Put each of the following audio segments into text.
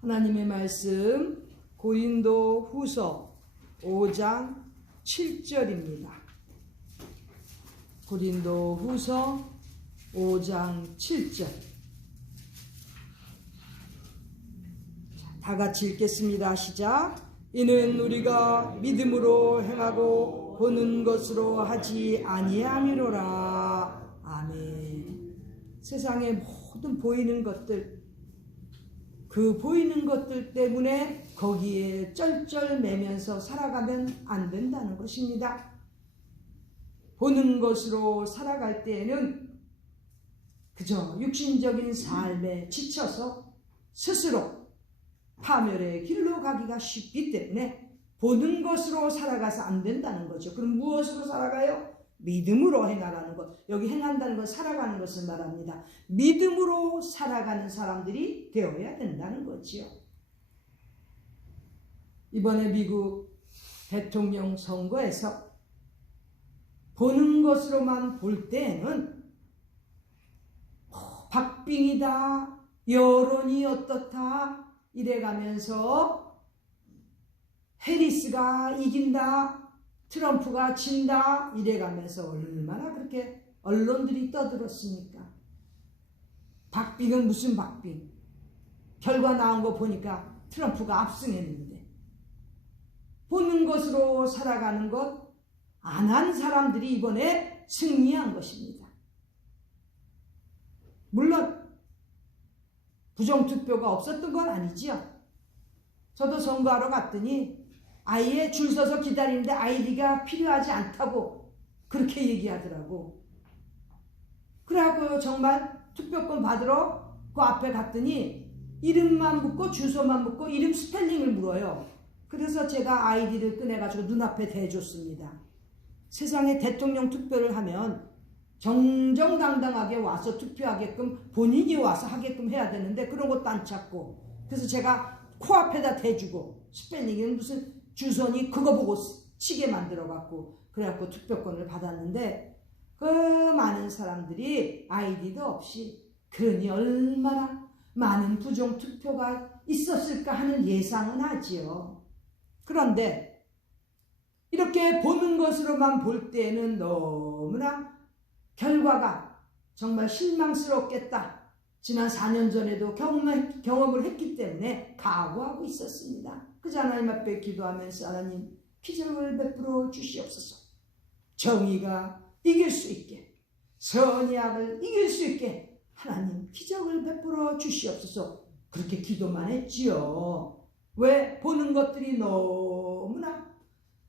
하나님의 말씀 고린도 후서 5장 7절입니다. 고린도 후서 5장 7절. 다 같이 읽겠습니다. 시작. 이는 우리가 믿음으로 행하고 보는 것으로 하지 아니함이로라. 아멘. 세상의 모든 보이는 것들, 그 보이는 것들 때문에 거기에 쩔쩔매면서 살아가면 안 된다는 것입니다. 보는 것으로 살아갈 때에는 그저 육신적인 삶에 지쳐서 스스로 파멸의 길로 가기가 쉽기 때문에 보는 것으로 살아가서 안 된다는 거죠. 그럼 무엇으로 살아가요? 믿음으로 행하라는 것. 여기 행한다는 건 살아가는 것을 말합니다. 믿음으로 살아가는 사람들이 되어야 된다는 거지요. 이번에 미국 대통령 선거에서 보는 것으로만 볼 때에는 박빙이다, 여론이 어떻다 이래가면서 해리스가 이긴다, 트럼프가 진다 이래가면서 얼마나 그렇게 언론들이 떠들었습니까? 박빙은 무슨 박빙? 결과 나온 거 보니까 트럼프가 압승했는데, 보는 것으로 살아가는 것 안 한 사람들이 이번에 승리한 것입니다. 물론 부정투표가 없었던 건 아니지요. 저도 선거하러 갔더니 아예 줄 서서 기다리는데 아이디가 필요하지 않다고 그렇게 얘기하더라고. 그래갖고 정말 투표권 받으러 그 앞에 갔더니 이름만 묻고 주소만 묻고 이름 스펠링을 물어요. 그래서 제가 아이디를 꺼내가지고 눈앞에 대줬습니다. 세상에 대통령 투표를 하면 정정당당하게 와서 투표하게끔 본인이 와서 하게끔 해야 되는데 그런 것도 안 찾고, 그래서 제가 코앞에다 대주고 스펠링은 무슨 주소니 그거 보고 치게 만들어갖고 그래갖고 투표권을 받았는데, 그 많은 사람들이 아이디도 없이, 그러니 얼마나 많은 부정투표가 있었을까 하는 예상은 하지요. 그런데 이렇게 보는 것으로만 볼 때는 너무나 결과가 정말 실망스럽겠다. 지난 4년 전에도 경험을 했기 때문에 각오하고 있었습니다. 그저 하나님 앞에 기도하면서 하나님 기적을 베풀어 주시옵소서. 정의가 이길 수 있게, 선의 악을 이길 수 있게 하나님 기적을 베풀어 주시옵소서. 그렇게 기도만 했지요. 왜? 보는 것들이 너무나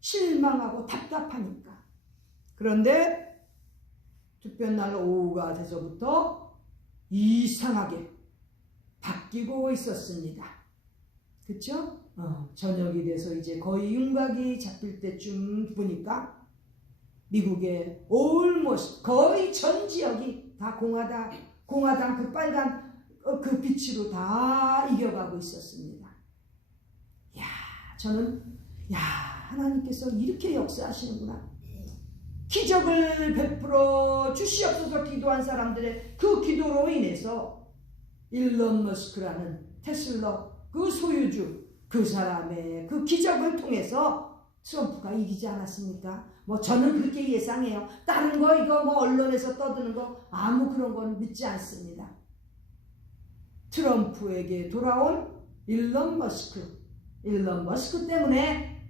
실망하고 답답하니까. 그런데 투표날 오후가 돼서부터 이상하게 바뀌고 있었습니다. 그쵸? 저녁이 돼서 이제 거의 윤곽이 잡힐 때쯤 보니까 미국의 올모스트 거의 전 지역이 다 공화당 그 빨간 그 빛으로 다 이겨가고 있었습니다. 저는 하나님께서 이렇게 역사하시는구나. 기적을 베풀어 주시옵소서 기도한 사람들의 그 기도로 인해서 일론 머스크라는 테슬라 그 소유주, 그 사람의 그 기적을 통해서 트럼프가 이기지 않았습니까? 저는 그렇게 예상해요. 다른 거 이거 언론에서 떠드는 거 아무 그런 건 믿지 않습니다. 트럼프에게 돌아온 일론 머스크 때문에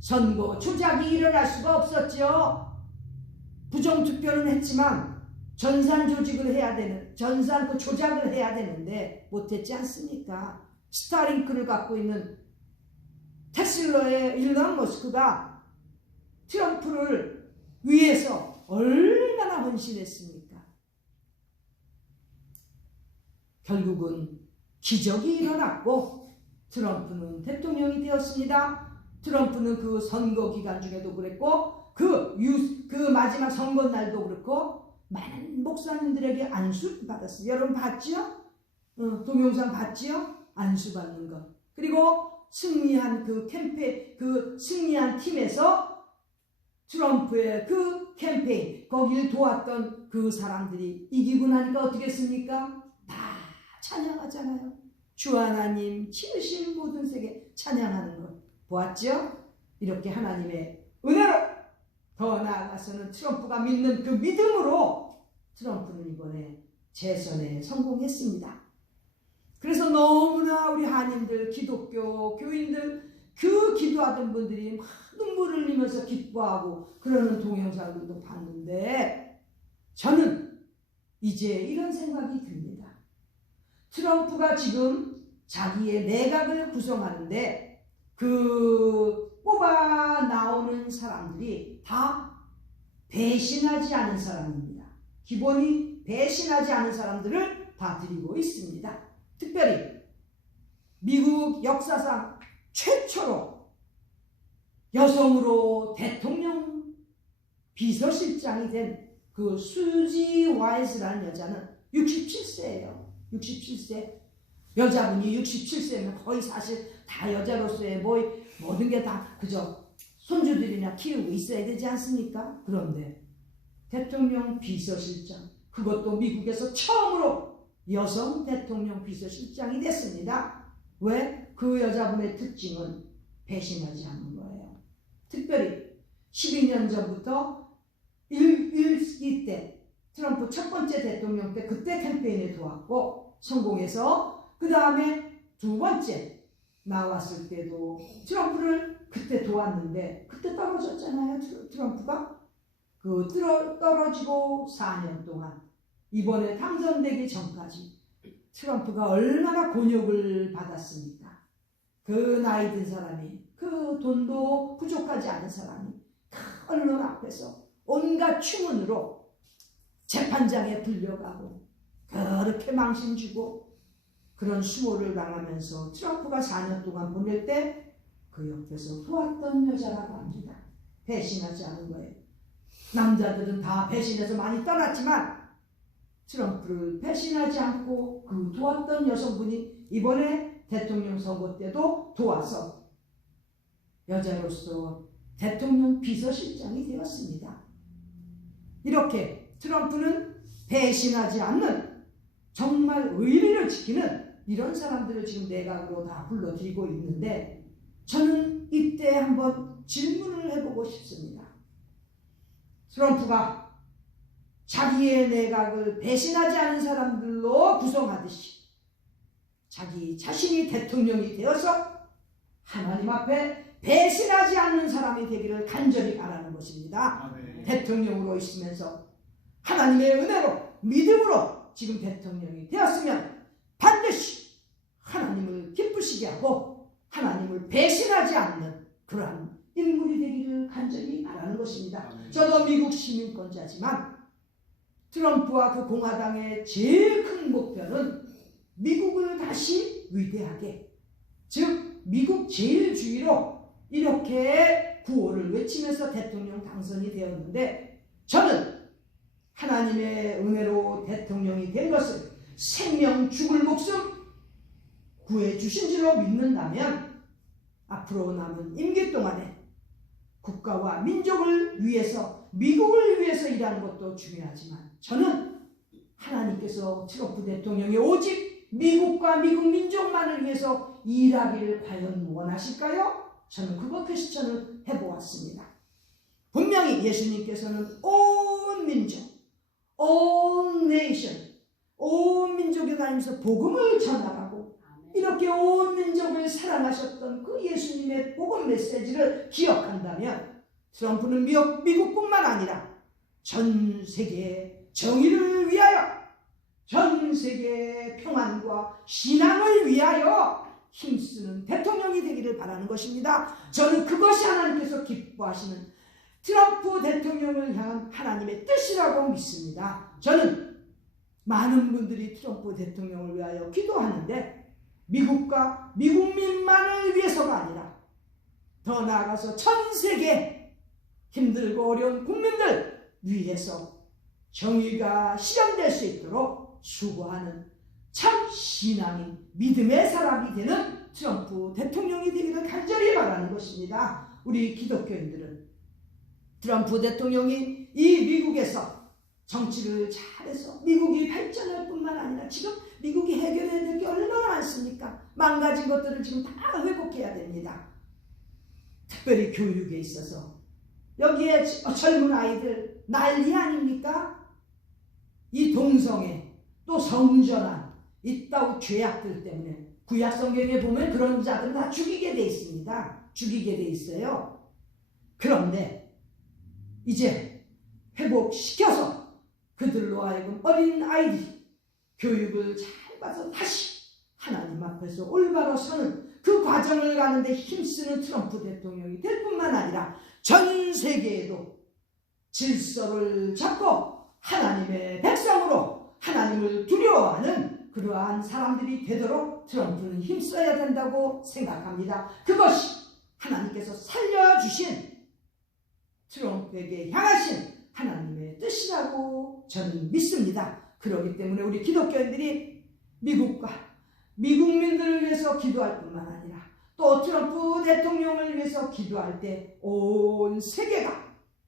선거 조작이 일어날 수가 없었죠. 부정투표는 했지만 전산 조직을 해야 되는, 전산 그 조작을 해야 되는데 못했지 않습니까? 스타링크를 갖고 있는 테슬라의 일론 머스크가 트럼프를 위해서 얼마나 헌신했습니까? 결국은 기적이 일어났고 트럼프는 대통령이 되었습니다. 트럼프는 그 선거 기간 중에도 그랬고 그 마지막 선거 날도 그렇고 많은 목사님들에게 안수 받았어요. 여러분 봤죠? 동영상 봤죠? 안수 받는 것. 그리고 승리한 그 캠페인, 그 승리한 팀에서 트럼프의 그 캠페인, 거기를 도왔던 그 사람들이 이기고 나니까 어떻게 했습니까? 다 찬양하잖아요. 주 하나님 지으신 모든 세계 찬양하는 것 보았죠? 이렇게 하나님의 은혜로 더 나아가서는 트럼프가 믿는 그 믿음으로 트럼프는 이번에 재선에 성공했습니다. 그래서 너무나 우리 한인들, 기독교, 교인들, 그 기도하던 분들이 막 눈물을 흘리면서 기뻐하고 그러는 동영상들도 봤는데 저는 이제 이런 생각이 듭니다. 트럼프가 지금 자기의 내각을 구성하는데 그 뽑아 나오는 사람들이 다 배신하지 않은 사람입니다. 기본이 배신하지 않은 사람들을 다 드리고 있습니다. 특별히 미국 역사상 최초로 여성으로 대통령 비서실장이 된 그 수지 와이즈라는 여자는 67세예요. 67세. 여자분이 67세면 거의 사실 다 여자로서의 모든 게 다 그저 손주들이나 키우고 있어야 되지 않습니까? 그런데 대통령 비서실장, 그것도 미국에서 처음으로 여성 대통령 비서실장이 됐습니다. 왜? 그 여자분의 특징은 배신하지 않는 거예요. 특별히 12년 전부터 1기 때 트럼프 첫 번째 대통령 때 그때 캠페인에 도왔고 성공해서 그 다음에 두 번째 나왔을 때도 트럼프를 그때 도왔는데 그때 떨어졌잖아요. 트럼프가 그 떨어지고 4년 동안 이번에 당선되기 전까지 트럼프가 얼마나 곤욕을 받았습니까? 그 나이 든 사람이, 그 돈도 부족하지 않은 사람이 큰 언론 앞에서 온갖 추문으로 재판장에 불려가고 그렇게 망신 주고 그런 수모를 당하면서 트럼프가 4년 동안 보낼 때 그 옆에서 도왔던 여자라고 합니다. 배신하지 않은 거예요. 남자들은 다 배신해서 많이 떠났지만 트럼프를 배신하지 않고 그 도왔던 여성분이 이번에 대통령 선거 때도 도와서 여자로서 대통령 비서실장이 되었습니다. 이렇게 트럼프는 배신하지 않는 정말 의리를 지키는 이런 사람들을 지금 내각으로 다 불러들이고 있는데 저는 이때 한번 질문을 해보고 싶습니다. 트럼프가 자기의 내각을 배신하지 않은 사람들로 구성하듯이 자기 자신이 대통령이 되어서 하나님 앞에 배신하지 않는 사람이 되기를 간절히 바라는 것입니다. 아멘. 대통령으로 있으면서 하나님의 은혜로 믿음으로 지금 대통령이 되었으면 반드시 하나님을 기쁘시게 하고 하나님을 배신하지 않는 그러한 인물이 되기를 간절히 바라는 것입니다. 아멘. 저도 미국 시민권자지만 트럼프와 그 공화당의 제일 큰 목표는 미국을 다시 위대하게, 즉 미국 제일주의로 이렇게 구호를 외치면서 대통령 당선이 되었는데 저는 하나님의 은혜로 대통령이 된 것을 생명 죽을 목숨 구해주신 줄로 믿는다면 앞으로 남은 임기 동안에 국가와 민족을 위해서, 미국을 위해서 일하는 것도 중요하지만 저는 하나님께서 트럼프 대통령이 오직 미국과 미국 민족만을 위해서 일하기를 과연 원하실까요? 저는 그거 퀘스천을 해보았습니다. 분명히 예수님께서는 온 민족, 온 네이션, 온 민족에 다니면서 복음을 전하라고 이렇게 온 민족을 사랑하셨던 그 예수님의 복음 메시지를 기억한다면 트럼프는 미국뿐만 아니라 전 세계의 정의를 위하여, 전 세계의 평안과 신앙을 위하여 힘쓰는 대통령이 되기를 바라는 것입니다. 저는 그것이 하나님께서 기뻐하시는 트럼프 대통령을 향한 하나님의 뜻이라고 믿습니다. 저는 많은 분들이 트럼프 대통령을 위하여 기도하는데 미국과 미국민만을 위해서가 아니라 더 나아가서 전 세계 힘들고 어려운 국민들 위해서 정의가 실현될 수 있도록 수고하는 참 신앙인 믿음의 사람이 되는 트럼프 대통령이 되기를 간절히 바라는 것입니다. 우리 기독교인들은 트럼프 대통령이 이 미국에서 정치를 잘해서 미국이 발전할 뿐만 아니라 지금 미국이 해결해야 될 게 얼마나 많습니까? 망가진 것들을 지금 다 회복해야 됩니다. 특별히 교육에 있어서 여기에 젊은 아이들 난리 아닙니까? 이 동성애 또 성전환 이따위 죄악들 때문에 구약 성경에 보면 그런 자들은 다 죽이게 돼 있습니다. 죽이게 돼 있어요. 그런데 이제 회복시켜서 그들로 하여금 어린 아이들이 교육을 잘 받아서 다시 하나님 앞에서 올바로 서는 그 과정을 가는데 힘쓰는 트럼프 대통령이 될 뿐만 아니라 전 세계에도 질서를 잡고 하나님의 백성으로 하나님을 두려워하는 그러한 사람들이 되도록 트럼프는 힘써야 된다고 생각합니다. 그것이 하나님께서 살려주신 트럼프에게 향하신 하나님의 뜻이라고 저는 믿습니다. 그렇기 때문에 우리 기독교인들이 미국과 미국민들을 위해서 기도할 뿐만 아니라 또 트럼프 대통령을 위해서 기도할 때 온 세계가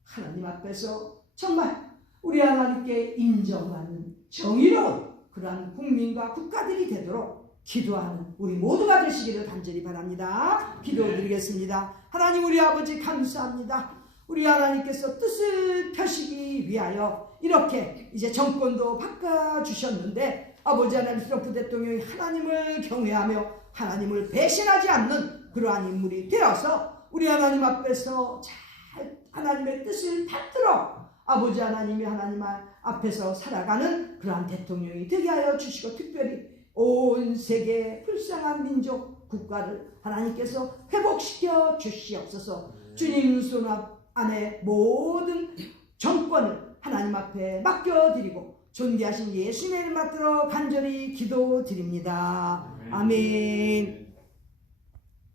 하나님 앞에서 정말 우리 하나님께 인정받는 정의로운 그러한 국민과 국가들이 되도록 기도하는 우리 모두가 되시기를 간절히 바랍니다. 기도드리겠습니다. 하나님 우리 아버지 감사합니다. 우리 하나님께서 뜻을 펴시기 위하여 이렇게 이제 정권도 바꿔주셨는데 아버지 하나님 트럼프 대통령이 하나님을 경외하며 하나님을 배신하지 않는 그러한 인물이 되어서 우리 하나님 앞에서 잘 하나님의 뜻을 받들어 아버지 하나님이 하나님 앞에서 살아가는 그러한 대통령이 되게 하여 주시고 특별히 온 세계 불쌍한 민족 국가를 하나님께서 회복시켜 주시옵소서. 주님 손 안에 모든 정권을 하나님 앞에 맡겨드리고 존귀하신 예수님을 받들어 간절히 기도드립니다. 아멘.